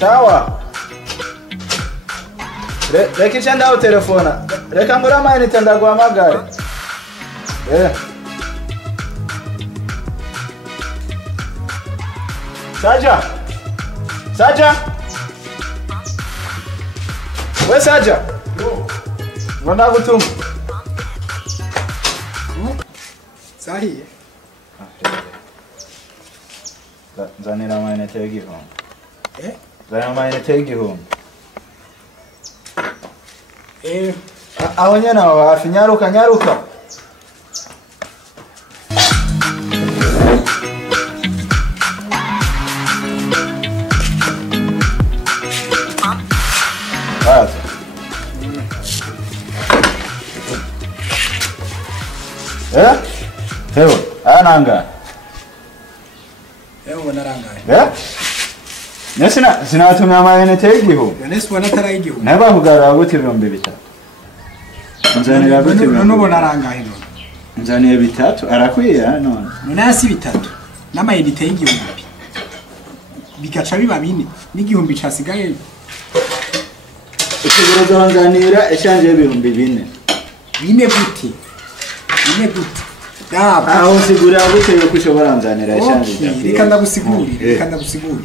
Sawa. Reka icyenda aho telefona. Reka ngura amayinite ndaguhamagare. Saja. We Saja. Mbona gutuma? Sahiye. Zanira amayinite y'igihumbi. Zanira amayinite y'igihumbi. Aho nyene aho hafi nyaruka. Baza. Theo, ananga. Narangaye. Sinatumya amayinite y'igihumbi. Nese ubona atarayigihugu. Nabahugara gute 200. Nzanira gute 200. None narangaye none. Nzaniye 3 arakwiye none. Nasi 3 n'amayinite y'igihumbi. Bigaca biba bine n'igihumbi casigaye. Utegereza wanzanira eshanje y'ibihumbi 4. Bine gute? Aho sigura gute yo kushobora nzanira eshanje. Reka ndagusigurira.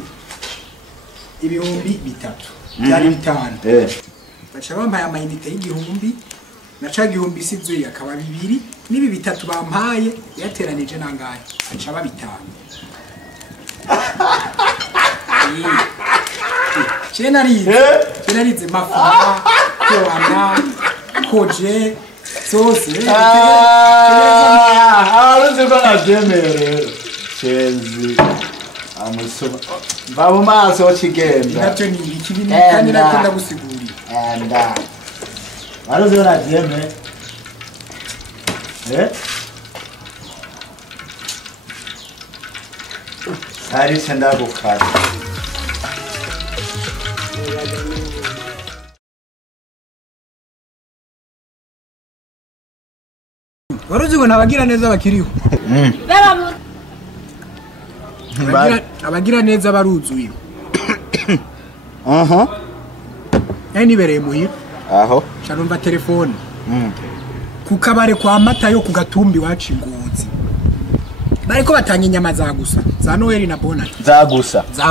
Ibihumbi 3 byari 5. Bacha bampaye amayinite y'igihumbi naca igihumbi sizuye akaba 2 nibi 3 bampaye yateranije nangaye aca ba 5. Chenarize mafuta koana koje sose abaruzi ko navyemere chezi amusoma babo maso kigenda nacyo ni ikibini kandi nakunda gusigurira anda abaruzi ko navyemere sari senda gukata waruzi ngo nabagira neza bakiriho abagira neza baruzuye nibereye muhira aho canumva telefone kukabare kwa mata yo kugatumbi wacu Ngozi bariko batanga inyama za gusa za Noel na Bona za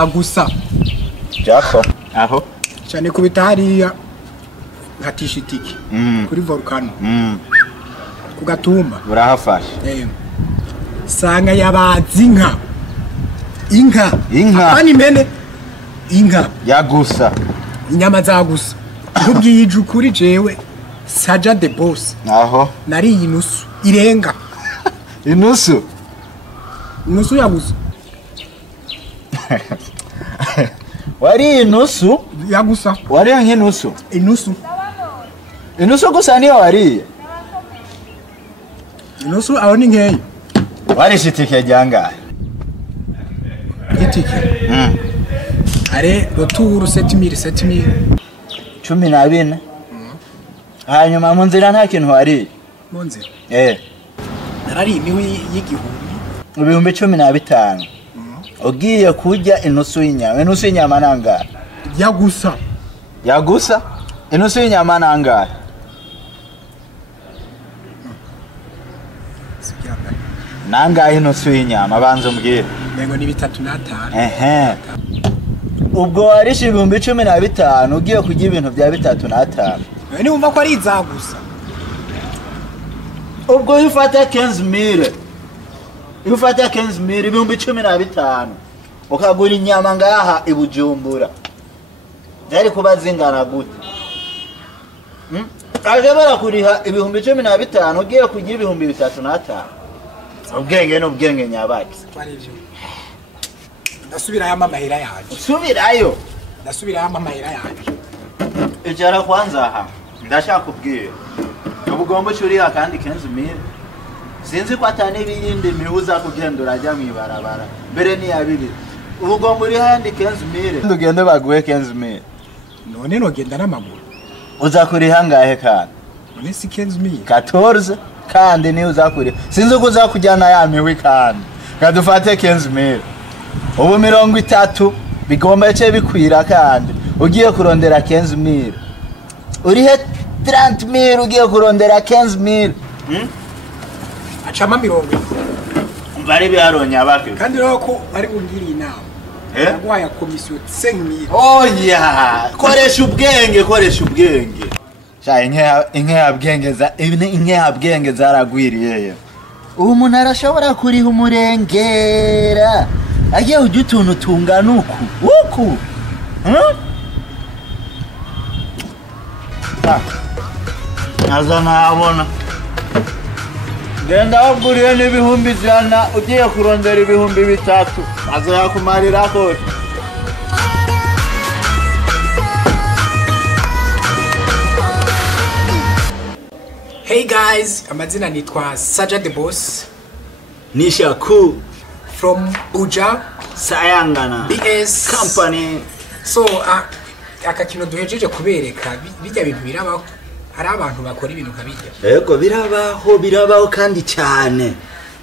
gusa jako aho cyane kubita hariya ngatishitiki kuri volcano kugatumba burahafashe sanga yabazi inka kandi mene inka yagusa inyama za gusa kubwije ukuri jewe Saja the boss aho nari inusu irenga inusu yagusa wari inusu yagusa wari nk'inusu inusu gusa niyo wari inusu aho ni nkeyo wari shitike janga itike are roturu 7000 14 hanyuma mu nzira nta kintu wari mu nzira narari imiwi y'igihumbi ibihumbi 15 ugiye kujya inusu y'inyama nanga yagusa inusu y'inyama nanga nanga inusu y'inyama banzo mbwira mengo ni 305 ubwo warishi ibihumbi 15 ugiye kujya ibintu bya 305 ni umva ko ari izagusa ubwo yufata 15000 ibihumbi 15 ukagura inyama ngaha ibujumbura byari kuba zingana gute aje barakuriha ibihumbi 15 ugiye kujya ibihumbi 305 ubwenge n'ubwenge nyabaki ndasubirayo amahera yaje ndasubirayo amahera yaje ijara kwanza aha ndashaka kubwira ubugombo cyuriha kandi 15000 sinzi ko atane biyindi mihuza kugendura ajya mwibarabara mbere ni yabiri ubugombo uri handi 15000 ndugende baguhe 15000 none nogenda n'amaguru uzakuriha ngahe kandi none si 15000 14 kandi ni uzakuriha sinzi ko uzakujyana ya miwi kandi kadufate 15000 ubu 30 bigomba cye bikwira kandi ugiye kurondera 15000 urihe 30000 ugiye kurondera 15000 acama 70 bari byaronya abake kandi rero ko ari bungiri inama agwaya komisiyo 5000 oya koresha ubwenge sha inke yabwenge zaragwiriye ubu umuntu arashobora kuriha umurengera agiye ujya utuntu tungana uku azana abona genda waguriye n'ibihumbi 100 ugiye kurondera ibihumbi 3 azayakumarira ko. Hey guys, amazina nitwa Saja the Boss Nishaku from Buja Sayangana BS Company. So aka kino duhejeje kubereka bijya bintu birabaho, hari abantu bakora ibintu kabijya. Yego birabaho kandi cyane.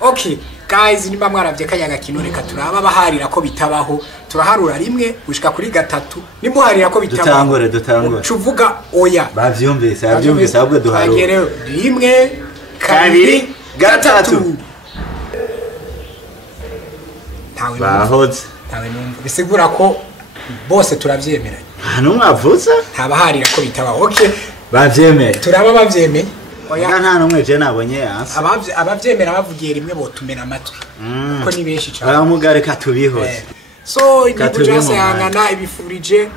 Okay guys, nimba mwaravye kanyaga kino reka turaba baharira ko bitabaho, turaharura rimwe gushika kuri 3 nimuharira ko bitabaho. Dutangure cuvuga oya bavyumvise ahubwo duharura rimwe 2 3 bahoze tawe numva bisigura ko bose turavyemeranya hano mwavuza ntabaharira ko bitabaho. Okay bavyemeye turaba bavyemeye oya nta numwe je nabonye yanse abavyemera bavugiye rimwe botumena amatwi ko ni benshi cyane bamugareka tubihoze. So Buja Sayangana ibifurije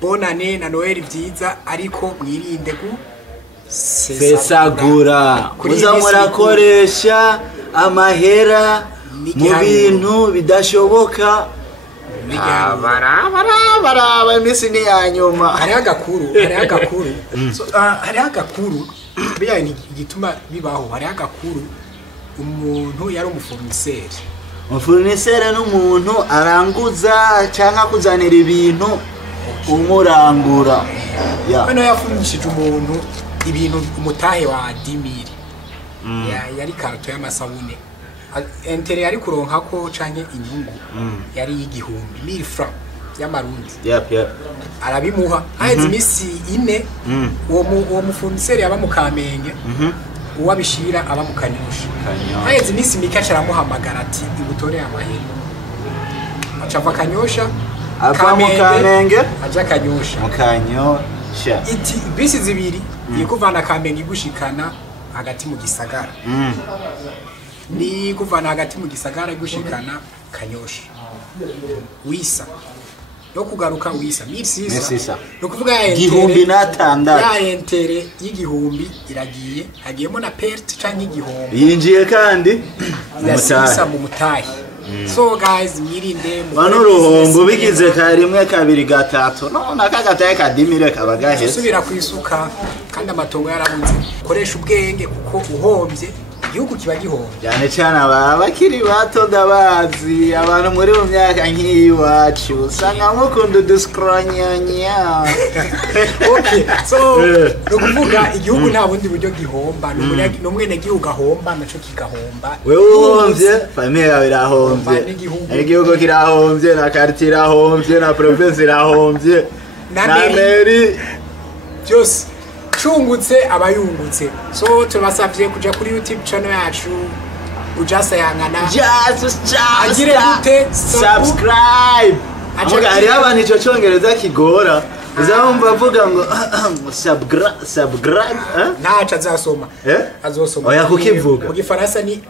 bonane na Noel vyiza ariko mwirinde ku sesagura murakoresha amahera mu bintu bidashoboka. Baraba imisi ni yanyuma hari agakuru hari agakuru biya ni gituma bibaho. Hari agakuru umuntu yari umufournisseur n'umuntu aranguza cyangwa kuzanira ibintu umurangura hano yafungishije umuntu ibintu umutahe wa 10000 yari karto y'amasabune entere yari kuronka ko canke inyungu yari y'igihumbi 1000 francs y'amarundi. Arabimuha haize imisi 4 uwo mufournisseur yaba mu Kamenge uwabishira aba mu Kanyosha. Haize imisi mikaca aramuhamagara ati ibutore amahera acava Kanyosha ava mu Kamenge aja Kanyosha mu Kanyosha iti bisi zibiri yikuvana Kamenge igushikana hagati mu gisagara ni kuvana hagati mu gisagara igushikana Kanyosha wisa no kugaruka wisa 1600 no kuvuga ya igihumbi n'atandatu ya entere y'igihumbi iragiye hagiyemo na perte canke igihombo yinjiye kandi mu mutahe. So guys mwirinde bano ruhombo bigize karimwe 2 3 no nakagataye kadimire kabagahe subira kwisuka kandi amatongo yarabunze koresha ubwenge kuko uhombye igihugu kiba gihomba cyane abakiri bato ndabazi abantu muri mu myaka nk'iyiwacu usanga mukunda uduskronyanya. Okay so no kuvuga igihugu nta bundi buryo gihomba n'umwene gihugu ahomba naco kigahomba wewe uhombye famille yawe irahombye igihugu kirahombye na quartier irahombye na province irahombye na meri byose chungutse abayungutse. So tubasavye kuja kuri YouTube channel yacu Buja Sayangana agire gute subscribe avuga hari abantu ico cyongereza kigora uzamva avuga ngo subscribe ntaca azasoma azosoma oya kukivuga mu gifaransa ni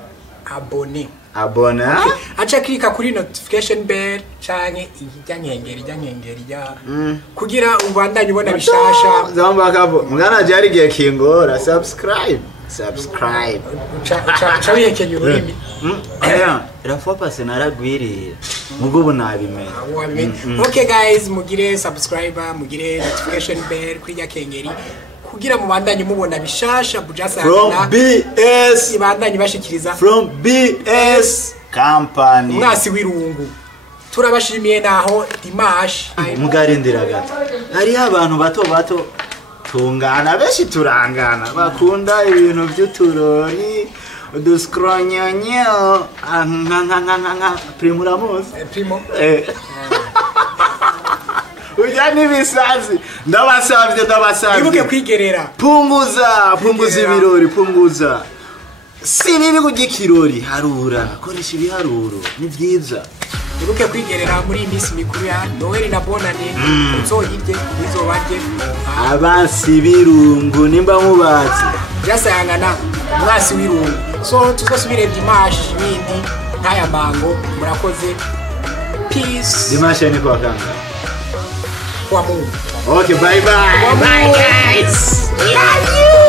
abonner acha klika kuri notification bell canke ijyankengeri kugira ubandanye ubona bishasha zamba kabo mwana jari giye kingora subscribe cha wihekenye ururimi irafuwa pase naragwiriye mugubu nabimenye. Okay guys mugire subscriber mugire notification bell kwijya kengeri kugira mubandanye mubona bishasha Buja Sayangana from BS ibandanye bashikiriza from BS Company mwasi wirungu. Turabashimiye naho Dimash mugarindira gato hari abantu bato tungana beshi turangana bakunda ibintu by'uturori uduskronyanya primo byani bisazi ndabasabye ibuke kwigerera punguza ibirori punguza si bibi kugikirori harura koresha ibiharuro ni byiza ibuke kwigerera muri iminsi mikuru ya Noheli na Bonane uzoyirye uzobarye abansi birungu nimba mubazi byasangana mwasi wirungu so tuzosubire dimanche bindi ntaya mango murakoze peace dimanche ni kwa kanga kwa Mungu okay bye guys love you